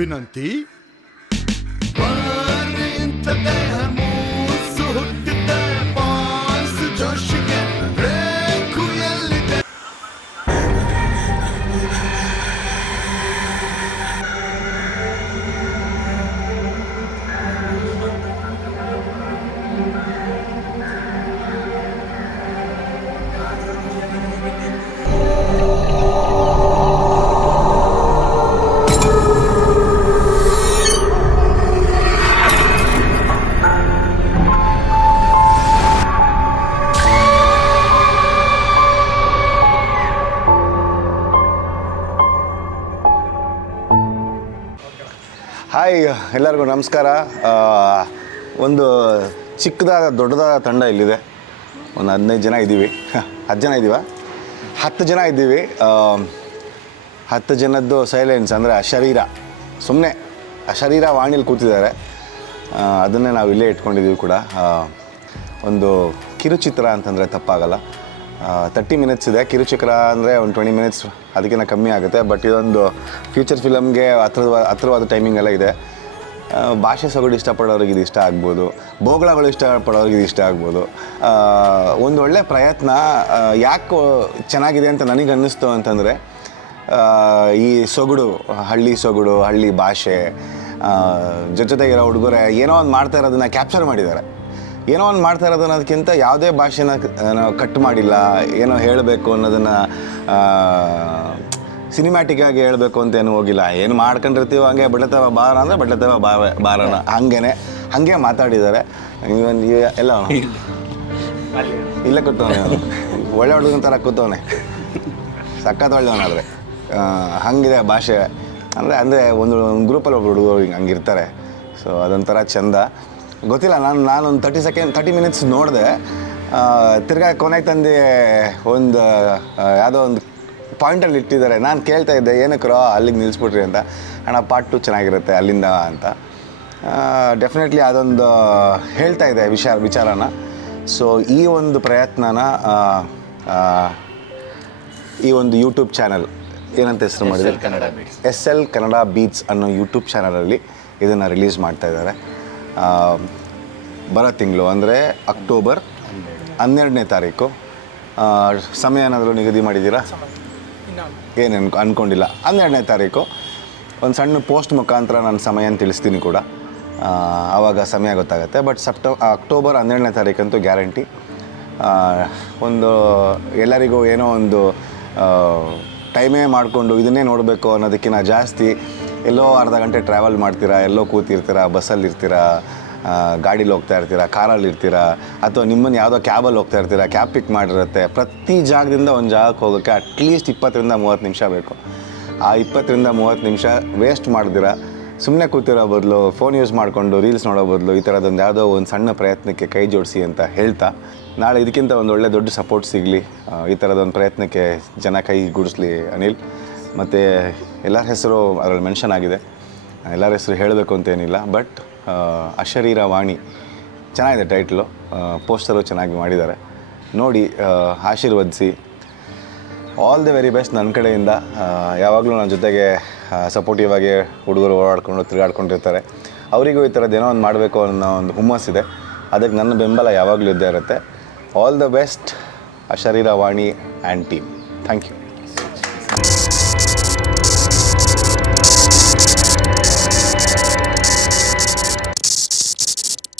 ವಿನಂತಿ ಇಂಥ ದೇಹ ಮೂಸು ಹುಟ್ಟಿದ್ದ ಪಾಸ್ ಜೋಶಿಗೆ ಬೇಕು ಎಲ್ಲಿದೆ. ಹಾಯ್, ಎಲ್ಲರಿಗೂ ನಮಸ್ಕಾರ. ಒಂದು ಚಿಕ್ಕದಾದ ದೊಡ್ಡದಾದ ತಂಡ ಇಲ್ಲಿದೆ. ಒಂದು 15 ಜನ ಇದ್ದೀವಿ. 10 ಜನ ಇದ್ದೀವ? 10 ಜನ ಇದ್ದೀವಿ. 10 ಜನದ್ದು ಸೈಲೆನ್ಸ್ ಅಂದರೆ ಅಶರೀರ, ಸುಮ್ಮನೆ ಅಶರೀರ ವಾಣಿಲಿ ಕೂತಿದ್ದಾರೆ. ಅದನ್ನೇ ನಾವು ಇಲ್ಲೇ ಇಟ್ಕೊಂಡಿದ್ದೀವಿ ಕೂಡ. ಒಂದು ಕಿರುಚಿತ್ರ ಅಂತಂದರೆ ತಪ್ಪಾಗಲ್ಲ. 30 ಮಿನಿಟ್ಸ್ ಇದೆ. ಕಿರುಚಿತ್ರ ಅಂದರೆ ಒಂದು 20 ಮಿನಿಟ್ಸ್, ಅದಕ್ಕಿಂತ ಕಮ್ಮಿ ಆಗುತ್ತೆ. ಬಟ್ ಇದೊಂದು ಫ್ಯೂಚರ್ ಫಿಲಮ್ಗೆ ಹತ್ರವಾದ ಟೈಮಿಂಗ್ ಎಲ್ಲ ಇದೆ. ಭಾಷೆ ಸೊಗಡು ಇಷ್ಟಪಡೋರಿಗೆ ಇದು ಇಷ್ಟ ಆಗ್ಬೋದು, ಬೋಗಳಗಳು ಇಷ್ಟಪಡೋರಿಗೆ ಇದು ಇಷ್ಟ ಆಗ್ಬೋದು. ಒಂದು ಒಳ್ಳೆ ಪ್ರಯತ್ನ. ಯಾಕೆ ಚೆನ್ನಾಗಿದೆ ಅಂತ ನನಗೆ ಅನ್ನಿಸ್ತು ಅಂತಂದರೆ, ಈ ಸೊಗಡು, ಹಳ್ಳಿ ಭಾಷೆ, ಜೊತೆಗಿರೋ ಹುಡುಗರೆ ಏನೋ ಒಂದು ಮಾಡ್ತಾ ಇರೋದನ್ನ ಕ್ಯಾಪ್ಚರ್ ಮಾಡಿದ್ದಾರೆ. ಏನೋ ಒಂದು ಮಾಡ್ತಾ ಇರೋದು ಅನ್ನೋದಕ್ಕಿಂತ ಯಾವುದೇ ಭಾಷೆನ ಕಟ್ ಮಾಡಿಲ್ಲ. ಏನೋ ಹೇಳಬೇಕು ಅನ್ನೋದನ್ನು ಸಿನಿಮ್ಯಾಟಿಕ್ಕಾಗಿ ಹೇಳಬೇಕು ಅಂತ ಏನೂ ಹೋಗಿಲ್ಲ. ಏನು ಮಾಡ್ಕೊಂಡಿರ್ತೀವೋ ಹಂಗೆ ಬಡ್ಲತ್ತವ ಬಾರ ಅಂದರೆ ಬಡ್ಲತ್ತವ ಬಾರನ ಹಾಗೆ ಮಾತಾಡಿದ್ದಾರೆ. ಎಲ್ಲ ಇಲ್ಲೇ ಕೂತವನೆ, ಒಳ್ಳೆ ಹುಡುಗನ ಥರ ಕೂತವನೆ, ಸಖತ್ ಒಳ್ಳೆಯವನಾದರೆ. ಹಾಗಿದೆ ಭಾಷೆ ಅಂದರೆ ಒಂದು ಗ್ರೂಪಲ್ಲಿ ಒಬ್ಬರು ಹುಡುಗರು ಹಂಗಿರ್ತಾರೆ. ಸೊ ಅದೊಂಥರ ಚೆಂದ. ಗೊತ್ತಿಲ್ಲ, ನಾನೊಂದು 30 ಮಿನಿಟ್ಸ್ ನೋಡಿದೆ. ತಿರ್ಗಾ ಕೊನೆಗೆ ತಂದು ಒಂದು ಯಾವುದೋ ಒಂದು ಪಾಯಿಂಟಲ್ಲಿ ಇಟ್ಟಿದ್ದಾರೆ. ನಾನು ಕೇಳ್ತಾ ಇದ್ದೆ, ಏನಕ್ಕರೋ ಅಲ್ಲಿಗೆ ನಿಲ್ಲಿಸ್ಬಿಟ್ರಿ ಅಂತ. ಅಣ್ಣ ಪಾರ್ಟ್ 2 ಚೆನ್ನಾಗಿರುತ್ತೆ ಅಲ್ಲಿಂದ ಅಂತ. ಡೆಫಿನೆಟ್ಲಿ ಅದೊಂದು ಹೇಳ್ತಾ ಇದೆ ವಿಚಾರನ. ಸೊ ಈ ಒಂದು ಪ್ರಯತ್ನನ ಈ ಒಂದು ಯೂಟ್ಯೂಬ್ ಚಾನಲ್ ಏನಂತ ಹೆಸರು ಮಾಡಿದೆ, SL ಕನ್ನಡ ಬೀಟ್ಸ್ ಅನ್ನೋ ಯೂಟ್ಯೂಬ್ ಚಾನಲಲ್ಲಿ ಇದನ್ನು ರಿಲೀಸ್ ಮಾಡ್ತಾಯಿದ್ದಾರೆ. ಬರೋ ತಿಂಗಳು ಅಂದರೆ ಅಕ್ಟೋಬರ್ 12ನೇ ತಾರೀಕು. ಸಮಯ ಏನಾದರೂ ನಿಗದಿ ಮಾಡಿದ್ದೀರಾ? ಏನು ಅಂದ್ಕೊಂಡಿಲ್ಲ. 12ನೇ ತಾರೀಕು ಒಂದು ಸಣ್ಣ ಪೋಸ್ಟ್ ಮುಖಾಂತರ ನಾನು ಸಮಯ ತಿಳಿಸ್ತೀನಿ ಕೂಡ, ಆವಾಗ ಸಮಯ ಗೊತ್ತಾಗುತ್ತೆ. ಬಟ್ ಅಕ್ಟೋಬರ್ 12ನೇ ತಾರೀಕಂತೂ ಗ್ಯಾರಂಟಿ. ಒಂದು ಎಲ್ಲರಿಗೂ ಏನೋ ಒಂದು ಟೈಮೇ ಮಾಡಿಕೊಂಡು ಇದನ್ನೇ ನೋಡಬೇಕು ಅನ್ನೋದಕ್ಕಿಂತ ಜಾಸ್ತಿ ಎಲ್ಲೋ ಅರ್ಧ ಗಂಟೆ ಟ್ರಾವೆಲ್ ಮಾಡ್ತೀರಾ, ಎಲ್ಲೋ ಕೂತಿರ್ತೀರಾ, ಬಸ್ಸಲ್ಲಿರ್ತೀರಾ, ಗಾಡೀಲಿ ಹೋಗ್ತಾ ಇರ್ತೀರಾ, ಕಾರಲ್ಲಿ ಇರ್ತೀರಾ, ಅಥವಾ ನಿಮ್ಮನ್ನು ಯಾವುದೋ ಕ್ಯಾಬಲ್ಲಿ ಹೋಗ್ತಾ ಇರ್ತೀರಾ, ಕ್ಯಾಬ್ ಪಿಕ್ ಮಾಡಿರುತ್ತೆ. ಪ್ರತಿ ಜಾಗದಿಂದ ಒಂದು ಜಾಗಕ್ಕೆ ಹೋಗೋಕ್ಕೆ ಅಟ್ಲೀಸ್ಟ್ 20-30 ನಿಮಿಷ ಬೇಕು. ಆ 20-30 ನಿಮಿಷ ವೇಸ್ಟ್ ಮಾಡ್ದಿರಾ ಸುಮ್ಮನೆ ಕೂತಿರೋ ಬದಲು, ಫೋನ್ ಯೂಸ್ ಮಾಡಿಕೊಂಡು ರೀಲ್ಸ್ ನೋಡೋ ಬದಲು ಈ ಥರದೊಂದು ಯಾವುದೋ ಒಂದು ಸಣ್ಣ ಪ್ರಯತ್ನಕ್ಕೆ ಕೈ ಜೋಡಿಸಿ ಅಂತ ಹೇಳ್ತಾ, ನಾಳೆ ಇದಕ್ಕಿಂತ ಒಂದು ಒಳ್ಳೆ ದೊಡ್ಡ ಸಪೋರ್ಟ್ ಸಿಗಲಿ, ಈ ಥರದೊಂದು ಪ್ರಯತ್ನಕ್ಕೆ ಜನ ಕೈ ಗೂಡಿಸ್ಲಿ ಅನಿಲ್. ಮತ್ತು ಎಲ್ಲರ ಹೆಸರು ಅದರಲ್ಲಿ ಮೆನ್ಷನ್ ಆಗಿದೆ. ಎಲ್ಲರ ಹೆಸರು ಹೇಳಬೇಕು ಅಂತೇನಿಲ್ಲ. ಬಟ್ ಅಶರೀರ ವಾಣಿ ಚೆನ್ನಾಗಿದೆ ಟೈಟ್ಲು. ಪೋಸ್ಟರು ಚೆನ್ನಾಗಿ ಮಾಡಿದ್ದಾರೆ. ನೋಡಿ, ಆಶೀರ್ವದಿಸಿ. ಆಲ್ ದಿ ವೆರಿ ಬೆಸ್ಟ್ ನನ್ನ ಕಡೆಯಿಂದ. ಯಾವಾಗಲೂ ನನ್ನ ಜೊತೆಗೆ ಸಪೋರ್ಟಿವ್ ಆಗಿ ಹುಡುಗರು ಓಡಾಡ್ಕೊಂಡು ತಿರುಗಾಡ್ಕೊಂಡಿರ್ತಾರೆ. ಅವರಿಗೂ ಈ ಥರದ್ದು ಏನೋ ಒಂದು ಮಾಡಬೇಕು ಅನ್ನೋ ಒಂದು ಹುಮ್ಮಸ್ಸಿದೆ. ಅದಕ್ಕೆ ನನ್ನ ಬೆಂಬಲ ಯಾವಾಗಲೂ ಇದ್ದೇ ಇರುತ್ತೆ. All the best Asharira Vani and team. Thank you.